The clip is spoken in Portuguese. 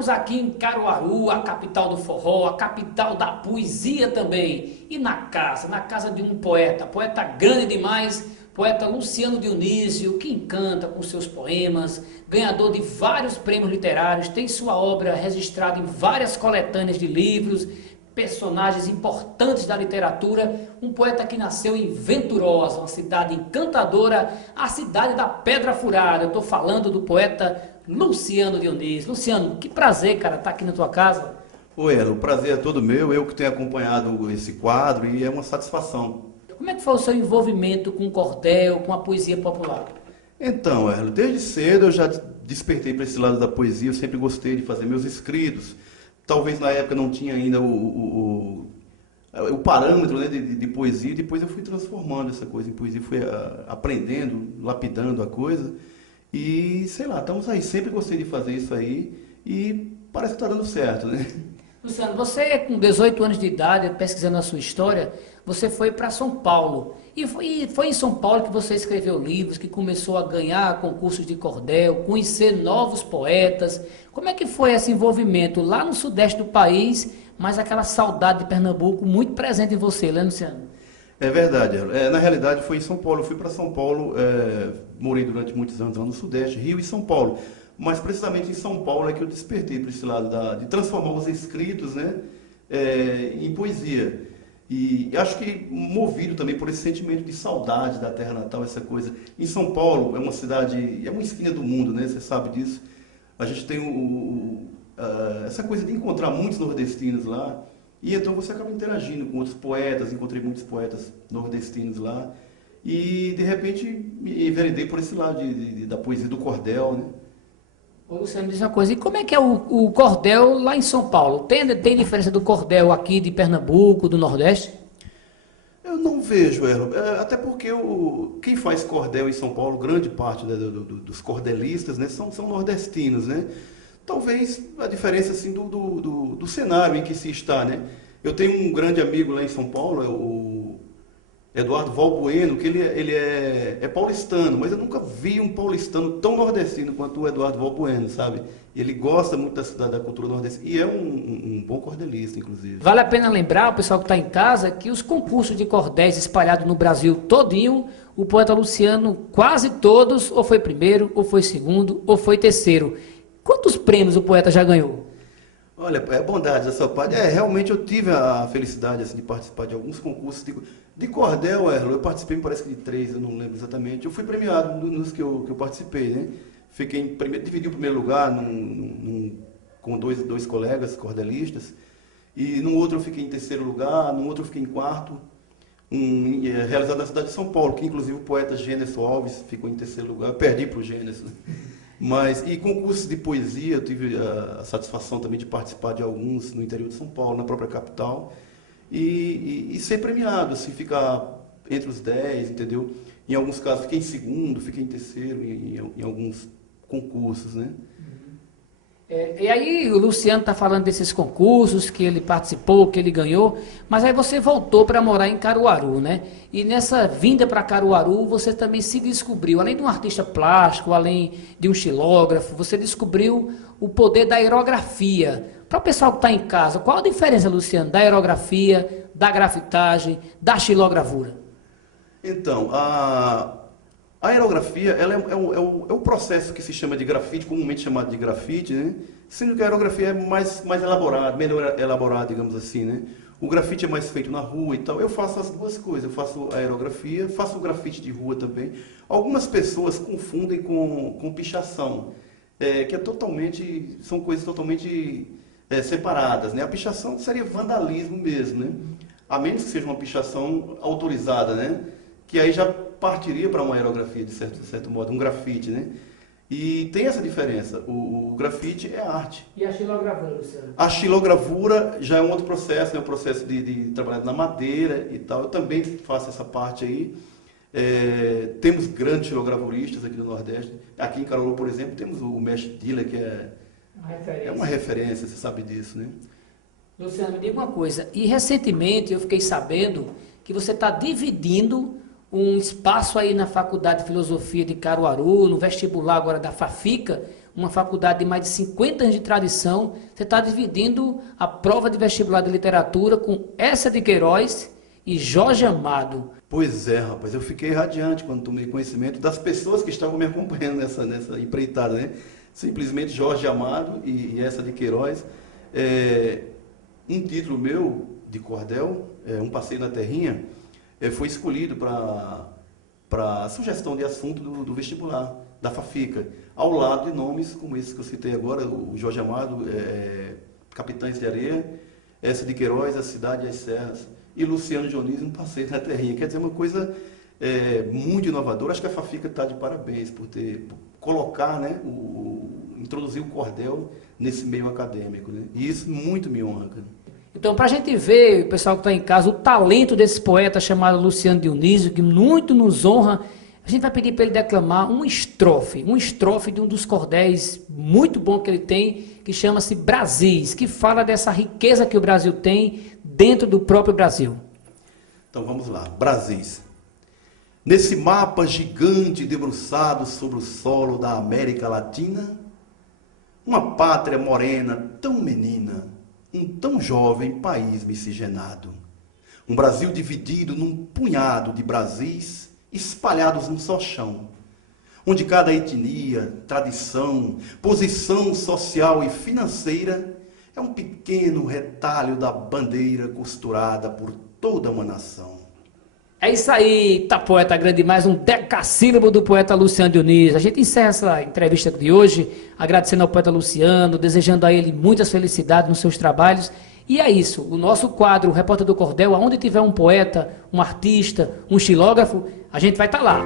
Estamos aqui em Caruaru, a capital do forró, a capital da poesia também. E na casa de um poeta grande demais, poeta Luciano Dionísio, que encanta com seus poemas, ganhador de vários prêmios literários, tem sua obra registrada em várias coletâneas de livros, personagens importantes da literatura, um poeta que nasceu em Venturosa, uma cidade encantadora, a cidade da Pedra Furada. Eu estou falando do poeta Luciano Dionísio. Luciano, que prazer, cara, estar aqui na tua casa. Oi, Elo, o prazer é todo meu, eu que tenho acompanhado esse quadro e é uma satisfação. Como é que foi o seu envolvimento com o cordel, com a poesia popular? Então, Elo, desde cedo eu já despertei para esse lado da poesia, eu sempre gostei de fazer meus escritos. Talvez na época não tinha ainda o parâmetro, né, de poesia, depois eu fui transformando essa coisa em poesia, fui aprendendo, lapidando a coisa. E, sei lá, estamos aí, sempre gostei de fazer isso aí e parece que está dando certo, né? Luciano, você com 18 anos de idade, pesquisando a sua história, você foi para São Paulo. E foi em São Paulo que você escreveu livros, que começou a ganhar concursos de cordel, conhecer novos poetas. Como é que foi esse envolvimento lá no sudeste do país, mas aquela saudade de Pernambuco muito presente em você, né, Luciano? É verdade, Elo. Na realidade foi em São Paulo, eu fui para São Paulo, morei durante muitos anos lá no Sudeste, Rio e São Paulo. Mas precisamente em São Paulo é que eu despertei para esse lado de transformar os escritos, né, em poesia. E acho que movido também por esse sentimento de saudade da terra natal, essa coisa. Em São Paulo é uma cidade, é uma esquina do mundo, né, você sabe disso. A gente tem essa coisa de encontrar muitos nordestinos lá. E então você acaba interagindo com outros poetas, encontrei muitos poetas nordestinos lá. E de repente me enveredei por esse lado da poesia do cordel, né? Ô, Luciano, me diz uma coisa, e como é que é o cordel lá em São Paulo? Tem diferença do cordel aqui de Pernambuco, do Nordeste? Eu não vejo, Erlo, até porque quem faz cordel em São Paulo, grande parte dos cordelistas, né, são nordestinos, né? Talvez a diferença assim, do cenário em que se está, né? Eu tenho um grande amigo lá em São Paulo, o Eduardo Valbueno, que ele é paulistano, mas eu nunca vi um paulistano tão nordestino quanto o Eduardo Valbueno, sabe? Ele gosta muito da cultura nordestina e é um bom cordelista, inclusive. Vale a pena lembrar, o pessoal que está em casa, que os concursos de cordéis espalhados no Brasil todinho, o poeta Luciano, quase todos, ou foi primeiro, ou foi segundo, ou foi terceiro. Quantos prêmios o poeta já ganhou? Olha, é bondade da sua parte. Realmente eu tive a felicidade assim, de participar de alguns concursos de cordel, Erlo. Eu participei, parece que de 3, eu não lembro exatamente. Eu fui premiado nos que eu participei, né? Fiquei dividi o primeiro lugar com dois colegas cordelistas. E num outro eu fiquei em terceiro lugar, num outro eu fiquei em quarto. Realizado na cidade de São Paulo, que inclusive o poeta Gênesis Alves ficou em terceiro lugar. Eu perdi para o Gênesis, né? E concursos de poesia, eu tive a satisfação também de participar de alguns no interior de São Paulo, na própria capital, e ser premiado, assim, ficar entre os 10, entendeu? Em alguns casos fiquei em segundo, fiquei em terceiro, em alguns concursos, né? E aí o Luciano está falando desses concursos que ele participou, que ele ganhou, mas aí você voltou para morar em Caruaru, né? E nessa vinda para Caruaru você também se descobriu, além de um artista plástico, além de um xilógrafo, você descobriu o poder da aerografia. Para o pessoal que está em casa, qual a diferença, Luciano, da aerografia, da grafitagem, da xilogravura? Então, a aerografia ela é o processo que se chama de grafite, comumente chamado de grafite, né? Sendo que a aerografia é mais elaborada, melhor elaborada, digamos assim, né? O grafite é mais feito na rua e tal. Eu faço as duas coisas, eu faço aerografia, faço o grafite de rua também. Algumas pessoas confundem com pichação, que são coisas totalmente separadas, né? A pichação seria vandalismo mesmo, né? A menos que seja uma pichação autorizada, né? Que aí já partiria para uma aerografia, de certo modo, um grafite, né? E tem essa diferença, o grafite é arte. E a xilogravura, Luciano? A xilogravura já é um outro processo, é um processo de trabalhar na madeira e tal. Eu também faço essa parte aí. Temos grandes xilogravuristas aqui no Nordeste. Aqui em Caruaru, por exemplo, temos o mestre Dila, que é uma referência, você sabe disso, né? Luciano, me diga uma coisa, e recentemente eu fiquei sabendo que você está dividindo um espaço aí na Faculdade de Filosofia de Caruaru, no vestibular agora da Fafica, uma faculdade de mais de 50 anos de tradição. Você está dividindo a prova de vestibular de literatura com Eça de Queiroz e Jorge Amado. Pois é, rapaz, eu fiquei radiante quando tomei conhecimento das pessoas que estavam me acompanhando nessa empreitada, né? Simplesmente Jorge Amado e Eça de Queiroz. Um título meu, de cordel, Um Passeio na Terrinha, foi escolhido para a sugestão de assunto do vestibular, da Fafica, ao lado de nomes como esse que eu citei agora, o Jorge Amado, Capitães de Areia, Eça de Queiroz, A Cidade e as Serras, e Luciano Dionísio, Um Passeio na Terrinha. Quer dizer, uma coisa muito inovadora. Acho que a Fafica está de parabéns por colocar, né, introduzir o cordel nesse meio acadêmico, né? E isso muito me honra, cara. Então, para a gente ver, o pessoal que está em casa, o talento desse poeta chamado Luciano Dionísio, que muito nos honra, a gente vai pedir para ele declamar uma estrofe de um dos cordéis muito bom que ele tem, que chama-se Brasis, que fala dessa riqueza que o Brasil tem dentro do próprio Brasil. Então vamos lá, Brasis. Nesse mapa gigante debruçado sobre o solo da América Latina, uma pátria morena tão menina, um tão jovem país miscigenado. Um Brasil dividido num punhado de Brasis espalhados num só chão, onde cada etnia, tradição, posição social e financeira é um pequeno retalho da bandeira costurada por toda uma nação. É isso aí, tá poeta grande, mais um decassílabo do poeta Luciano Dionísio. A gente encerra essa entrevista de hoje, agradecendo ao poeta Luciano, desejando a ele muitas felicidades nos seus trabalhos. E é isso, o nosso quadro, o Repórter do Cordel, aonde tiver um poeta, um artista, um xilógrafo, a gente vai estar lá.